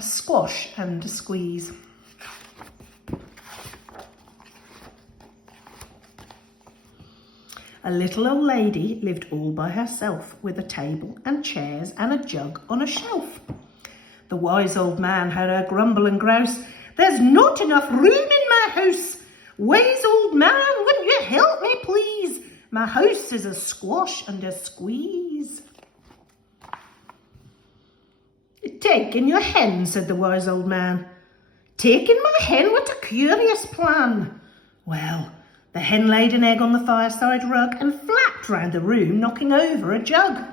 a squash and a squeeze. A little old lady lived all by herself with a table and chairs and a jug on a shelf. The wise old man had a grumble and grouse. "There's not enough room in my house. Wise old man, wouldn't you help me, please? My house is a squash and a squeeze." "Take in your hen," said the wise old man. "Take in my hen, what a curious plan." Well, the hen laid an egg on the fireside rug and flapped round the room, knocking over a jug.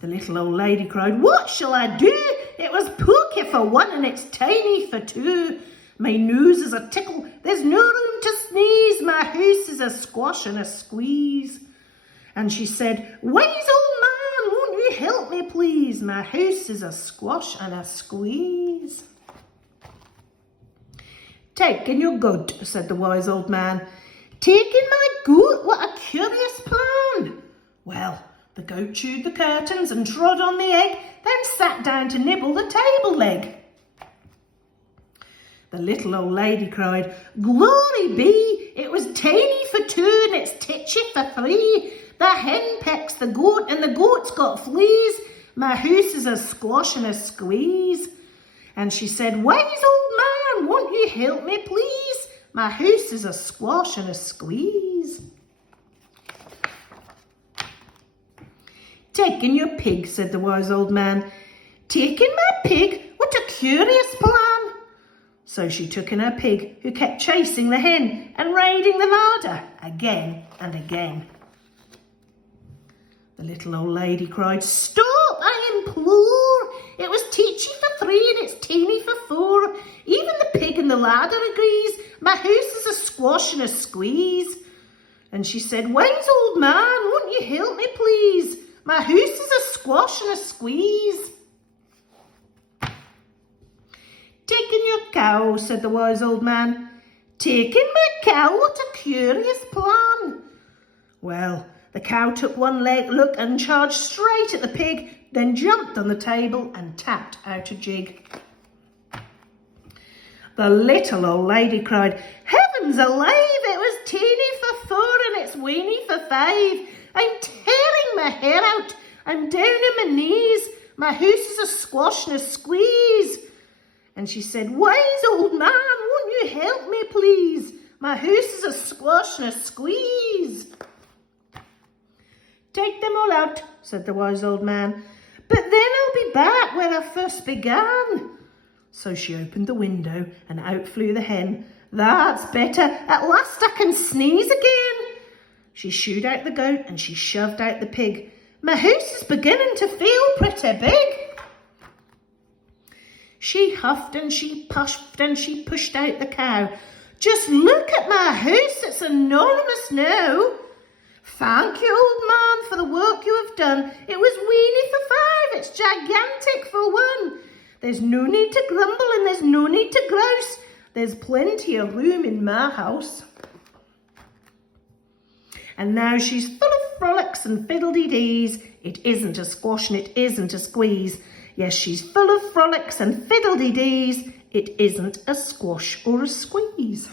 The little old lady cried, "What shall I do? It was pokey for one and it's tiny for two. My nose is a tickle, there's no room to sneeze. My house is a squash and a squeeze." And she said, "Wise old man, won't you help me, please? My house is a squash and a squeeze." "Take in your goat," said the wise old man. "Take in my goat, what a curious plan." Well, the goat chewed the curtains and trod on the egg, then sat down to nibble the table leg. The little old lady cried, "Glory be, it was tiny for two and it's titchy for three. The hen pecks the goat and the goat's got fleas. My house is a squash and a squeeze." And she said, "Wise old man, won't you help me, please? My house is a squash and a squeeze." "Take in your pig," said the wise old man. "Take in my pig, what a curious plan." So she took in her pig, who kept chasing the hen and raiding the larder again and again. The little old lady cried, "Stop, I implore. It was teachy for three and it's teeny for four. Even the pig in the larder agrees. My house is a squash and a squeeze." And she said, "Wise old man, won't you help me, please? My house is a squash and a squeeze." "Take in your cow," said the wise old man. "Take in my cow, what a curious plan." Well, the cow took one look and charged straight at the pig, then jumped on the table and tapped out a jig. The little old lady cried, "Heavens alive, it was teeny for four and it's weeny for five. I'm tearing my hair out, I'm down on my knees. My house is a squash and a squeeze." And she said, "Wise old man, won't you help me, please? My house is a squash and a squeeze." "Take them all out," said the wise old man. "But then I'll be back where I first began." So she opened the window and out flew the hen. "That's better, at last I can sneeze again." She shooed out the goat and she shoved out the pig. "My house is beginning to feel pretty big." She huffed and she puffed and she pushed out the cow. "Just look at my house, it's enormous now." "Thank you, old man, for the work you have done. It was weeny for five, it's gigantic for one. There's no need to grumble and there's no need to grouse. There's plenty of room in my house." And now she's full of frolics and fiddle-dee-dees. It isn't a squash and it isn't a squeeze. Yes, she's full of frolics and fiddle-dee-dees. It isn't a squash or a squeeze.